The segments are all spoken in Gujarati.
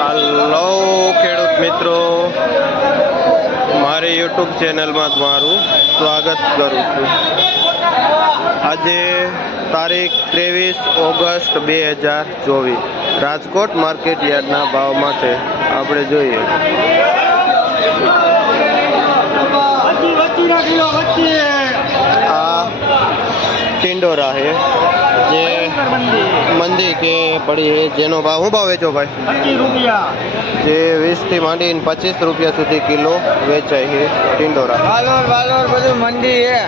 હલો ખેડૂત મિત્રો. મારી યુટ્યુબ ચેનલમાં તમારું સ્વાગત કરું છું. આજે તારીખ ત્રેવીસ ઓગસ્ટ બે હજાર ચોવીસ. રાજકોટ માર્કેટ યાર્ડના ભાવ માટે આપણે જોઈએ. આ ટિંડોરા છે. જે મંદી. કે પડી છે જેનો ભાવ શું ભાવ વેચો ભાઈ? જે વીસથી માંડીને પચીસ રૂપિયા સુધી કિલો વેચાય છે ટિંડોરા. વાલોર વાલોર બધું મંદી હે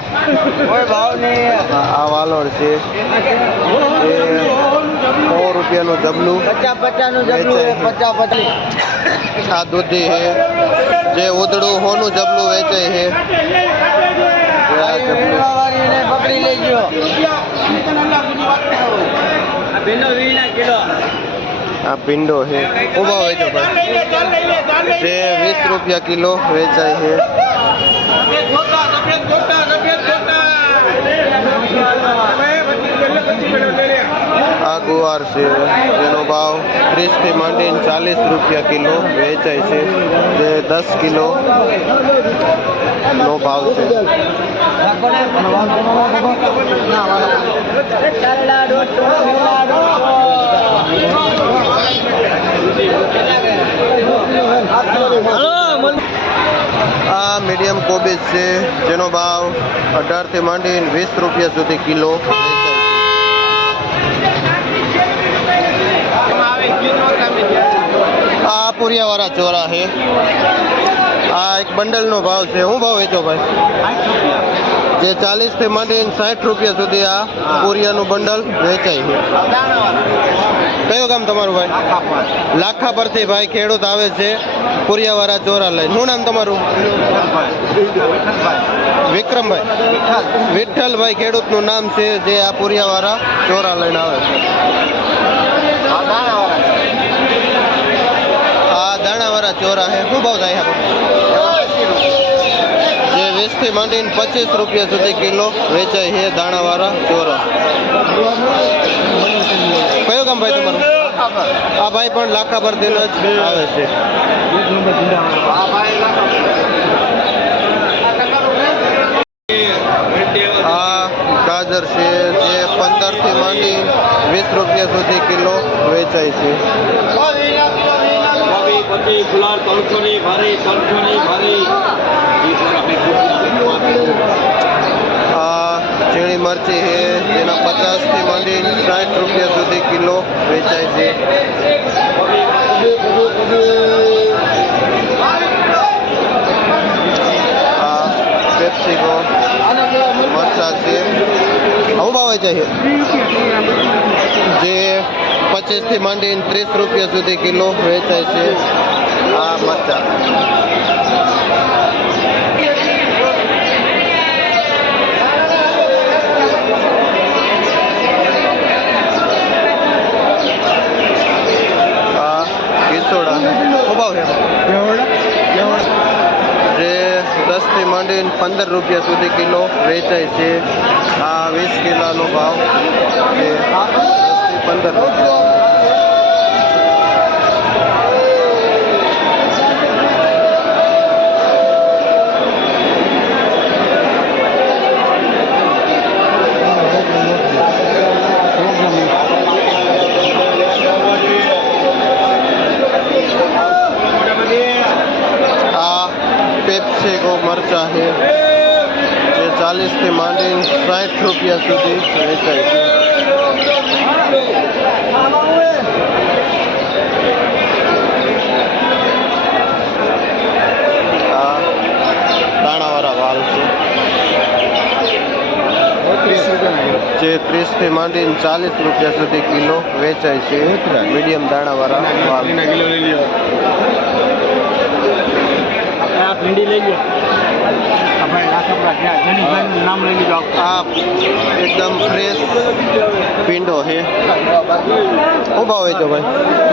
કોઈ ભાવ નહીં આ વાલોર છે. સો રૂપિયાનું જબલું પચાસ પચાસનું જબલું પચાસ પચાસ. આ દૂધી છે. જે ઉદડું હોનું જબલું વેચાય છે. પકડી ભીંડો આ પિંડો છે ભાવ વેચો ભાઈ વીસ રૂપિયા કિલો વેચાય છે. ગુવાર છે. જેનો ભાવ ત્રીસથી માંડીને ચાલીસ રૂપિયા કિલો વેચાય છે. જે દસ કિલો નો ભાવ છે. આ મીડિયમ કોબીજ છે. જેનો ભાવ અઢારથી માંડીને વીસ રૂપિયા સુધી કિલો વેચાય છે આ પુરિયાવાળા ચોરા છે. આ એક બંડલનો ભાવ છે. શું ભાવ વેચો ભાઈ? જે ચાલીસથી માંડીને સાઠ રૂપિયા સુધી આ પુરિયાનું બંડલ વેચાય છે. કયો કામ તમારું ભાઈ? લાખા પરથી ભાઈ ખેડૂત આવે છે પુરિયાવાળા ચોરા લઈને. શું નામ તમારું? વિક્રમભાઈ. વિઠ્ઠલભાઈ ખેડૂતનું નામ છે જે આ પુરિયાવાળા ચોરા લઈને આવે છે આ દાણાવાળા ચોરા છે શું ભાવ થાય જે વીસથી માંડીને પચીસ રૂપિયા સુધી કિલો વેચાય છે દાણાવાળા ચોરા. કયો કામ ભાઈ તમારું? આ ભાઈ પણ લાખા પરથી જ આવે છે. આ ગાજર છે જે પંદરથી માંડી વીસ રૂપિયા સુધી કિલો વેચાય છે. કવિ પછી ફુલાર ভারে ભરી આ ઝીણી મરચી છે, જેના પચાસથી માંડી સાઠ રૂપિયા સુધી કિલો વેચાય છે. આ પેપ્સિકો મરચા છે. આવું ભાવ વેચાય છે? જે પચીસથી માંડીને ત્રીસ રૂપિયા સુધી કિલો વેચાય છે. આ જે દસથી માંડીને પંદર રૂપિયા સુધી કિલો વેચાય છે આ વીસ કિલોનો ભાવ છે દસથી પંદર રૂપિયા સાઠ રૂપિયા સુધી વેચાય દાણાવાળા વાલ છે. જે ત્રીસથી માંડીને ચાલીસ રૂપિયા સુધી કિલો વેચાય છે. મીડિયમ દાણાવાળા વાલ. આ ભીંડી લઈ લો આ ભાઈ લાખપરા ત્યાં જનીશભાઈનું નામ લઈ લીધું આ એકદમ ફ્રેશ પીંડો છે. શું ભાવ વેચો ભાઈ?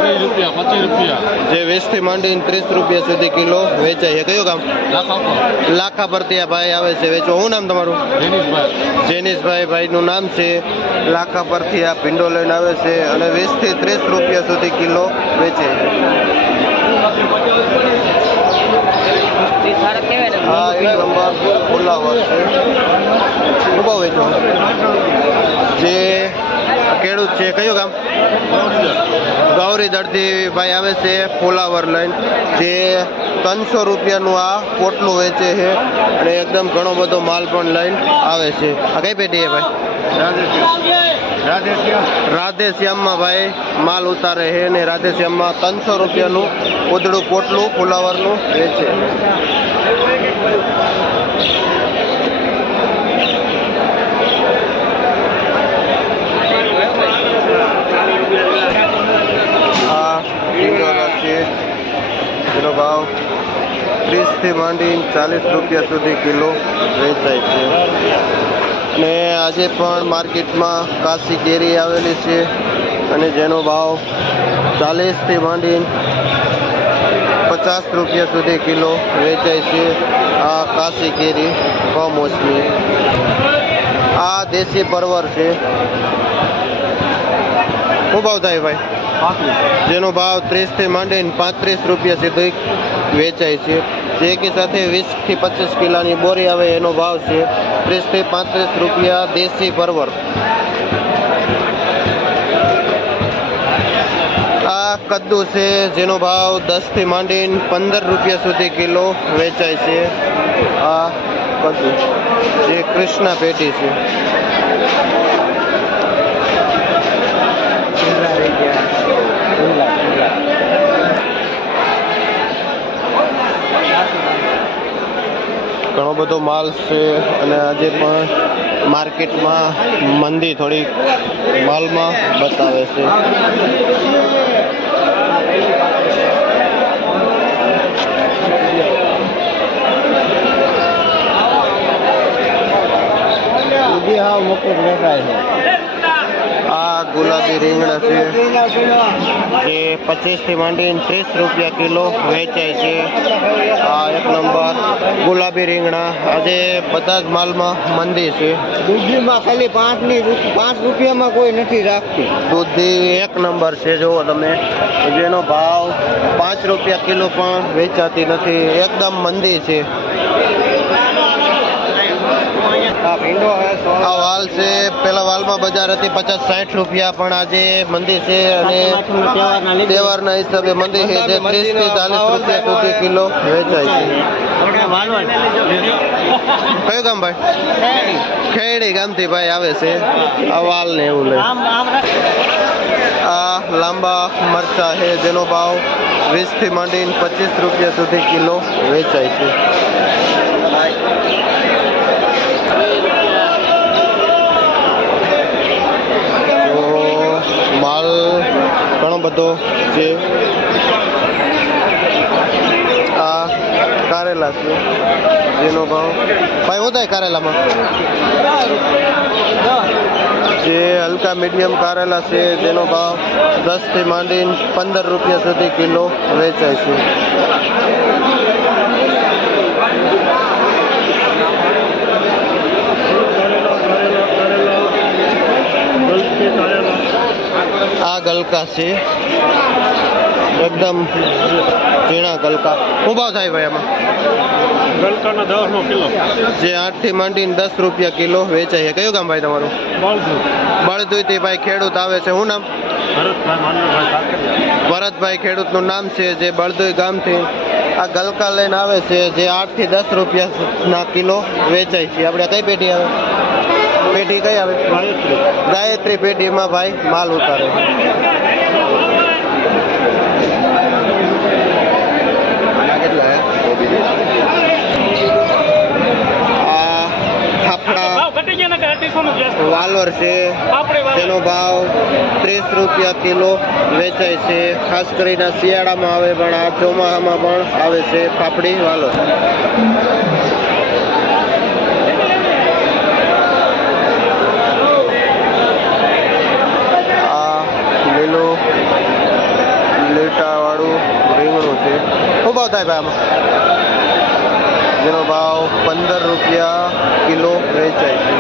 ત્રીસ રૂપિયા પચીસ રૂપિયા. જે વીસથી માંડીને ત્રીસ રૂપિયા સુધી કિલો વેચાય છે. કયું કામ લાખા આ ભાઈ આવે છે. વેચો. શું નામ તમારું? જેનીશભાઈ. જેનિશભાઈ ભાઈનું નામ છે. લાખા પરથી આ પીંડો લઈને આવે છે અને વીસથી ત્રીસ રૂપિયા સુધી કિલો વેચે આ એક નંબર ફુલાવર છે. જે ખેડૂત છે, કયું ગામ? ગૌરી દળથી ભાઈ આવે છે, ફુલાવર લઈને. જે ત્રણસો રૂપિયાનું આ પોટલું વેચે છે અને એકદમ ઘણો બધો માલ પણ લઈને આવે છે. આ કઈ પેટી છે ભાઈ? રાધે શ્યામમાં ભાઈ માલ ઉતારે છે ને રાધેશ્યામમાં ત્રણસો રૂપિયાનું ઉદડું પોટલું ફુલાવરનું વેચે એનો ભાવ ત્રીસથી માંડી ચાલીસ રૂપિયા સુધી કિલો વેચાય છે. અને આજે પણ માર્કેટમાં કાશી કેરી આવેલી છે અને જેનો ભાવ ચાલીસથી માંડી પચાસ રૂપિયા સુધી કિલો વેચાય છે. આ કાશી કેરી કમોસમી. આ દેશી પરવર છે. શું ભાવ થાય ભાઈ? જેનો ભાવ ત્રીસથી માંડીને પાંત્રીસ રૂપિયા સુધી વેચાય છે. જે કે સાથે વીસથી પચીસ કિલાની બોરી આવે એનો ભાવ છે ત્રીસથી પાંત્રીસ રૂપિયા દેશી પરવર. કદ્દુ છે, જેનો ભાવ દસથી માંડીને પંદર રૂપિયા સુધી કિલો વેચાય છે. આ કદ્દુ જે કૃષ્ણા પેટી છે. ઘણો બધો માલ છે અને આજે પણ માર્કેટમાં મંદી થોડીક માલમાં બતાવે છે. હાવ મફત વેચાય છે. આ ગુલાબી રીંગણા છે. જે પચીસથી માંડીને ત્રીસ રૂપિયા કિલો વેચાય છે. આ એક નંબર ગુલાબી રીંગણા. આજે બધા જ માલમાં મંદી છે. દૂધીમાં ખાલી પાંચની પાંચ રૂપિયામાં કોઈ નથી રાખતું. દૂધી એક નંબર છે જુઓ તમે. જેનો ભાવ પાંચ રૂપિયા કિલો પણ વેચાતી નથી. એકદમ મંદી છે. આ વાલ છે. પેલા વાલમાં બજાર હતી પચાસ સાઠ રૂપિયા, પણ આજે મંદી છે અને તહેવારના હિસાબે મંદી છે. જે ત્રીસથી ચાલીસ રૂપિયા સુધી કિલો વેચાય છે. કયું ગામ ભાઈ? ખેડી ગામથી ભાઈ આવે છે. આ વાલ ને એવું લઈ આ લાંબા મરચા છે, જેનો ભાવ વીસથી માંડીને પચીસ રૂપિયા સુધી કિલો વેચાય છે તો માલ બધો જે આ કારેલા છે, જેનો ભાવ ભાઈ, શું થાય કારેલામાં? જે હલકા મીડિયમ કારેલા છે, જેનો ભાવ દસથી માંડીને પંદર રૂપિયા સુધી કિલો વેચાય છે. આ ગલકા છે. એકદમ ઝીણા ગલકા. ઊભા થાય ભાઈ આમાં? ગલકાના દસ નો કિલો. જે આઠથી માંડીને દસ રૂપિયા કિલો વેચાય છે કયું ગામ ભાઈ તમારું? બળદુઈ. થી ભાઈ ખેડૂત આવે છે. શું નામ? ભરતભાઈ ખેડૂતનું નામ છે જે બળદુઈ ગામથી આ ગલકા લઈને આવે છે. જે આઠથી દસ રૂપિયાના કિલો વેચાય છે. આપણે કઈ પેટી આવે? પેટી કઈ આવે? ગાયત્રી પેટીમાં ભાઈ માલ ઉતારે. વાલોર છે તેનો ભાવ ત્રીસ રૂપિયા કિલો વેચાય છે. ખાસ કરીને શિયાળામાં આવે પણ આ ચોમાસામાં પણ આવે છે પાપડી વાલો આ લીલું લીટાવાળું રીંગણું છે શું ભાવ થાય ભાઈ આમાં? જેનો ભાવ પંદર રૂપિયા કિલો વેચાય છે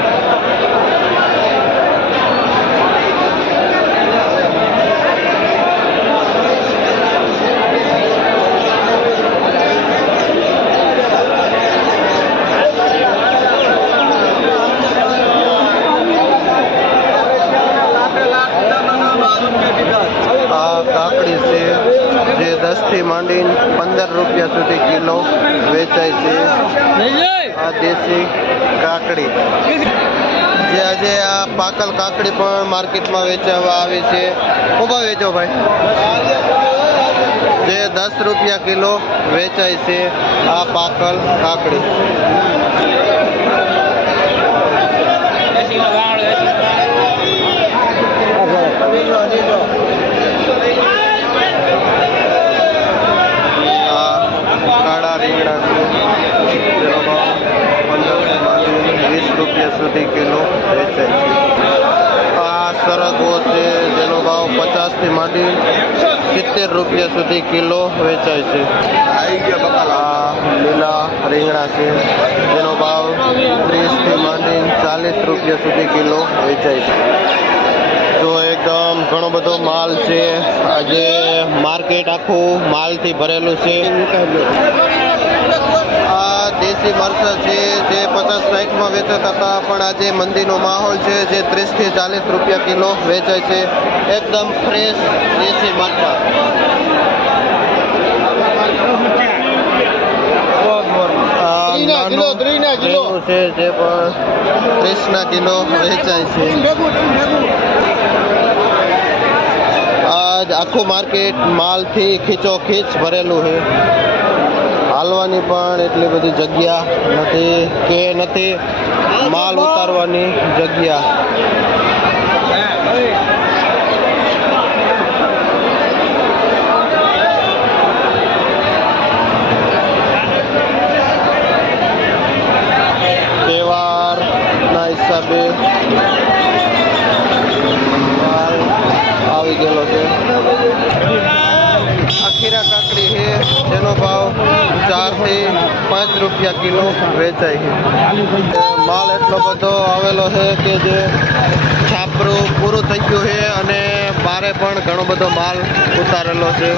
આ કાકડી છે જે દસથી માંડીને પંદર રૂપિયા સુધી કિલો વેચાય છે આ દેશી કાકડી. જે આજે આ પાકલ કાકડી પણ માર્કેટમાં વેચાવા આવી છે. ઊભા વેચો ભાઈ. જે દસ રૂપિયા કિલો વેચાય છે આ પાકલ કાકડી આ કાળા રીંગણા છે જેનો ભાવ પંદરથી માંડીને વીસ રૂપિયા સુધી કિલો વેચાય છે આ સરગવો છે જેનો ભાવ પચાસથી માંડી સિત્તેર રૂપિયા સુધી કિલો વેચાય છે. આ લીલા રીંગણા છે. જેનો ભાવ ત્રીસથી માંડી ચાલીસ રૂપિયા સુધી કિલો વેચાય છે. જો એકદમ ઘણો બધો માલ છે. આજે માર્કેટ આખું માલથી ભરેલું છે. આ દેશી મરચાં છે જે પચાસ સાઠમાં વેચાતા હતા પણ આજે મંદીનો માહોલ છે જે ત્રીસથી ચાલીસ રૂપિયા કિલો વેચાય છે. એકદમ ફ્રેશ દેશી મરચા. છે જે પણ ત્રીસના કિલો વેચાય છે. આજ આખું માર્કેટ માલથી ખીચો ખીચ ભરેલું છે. હાલવાની પણ એટલી બધી જગ્યા નથી કે નથી માલ ઉતારવાની જગ્યા. તહેવારના હિસાબે માલ આવી ગયેલો છે આ ખીરા કાકડી છે જેનો ભાવ ચારથી પાંચ રૂપિયા કિલો વેચાય છે. માલ એટલો બધો આવેલો છે કે જે છાપરું પૂરું થઈ ગયું છે અને બારે પણ ઘણો બધો માલ ઉતારેલો છે.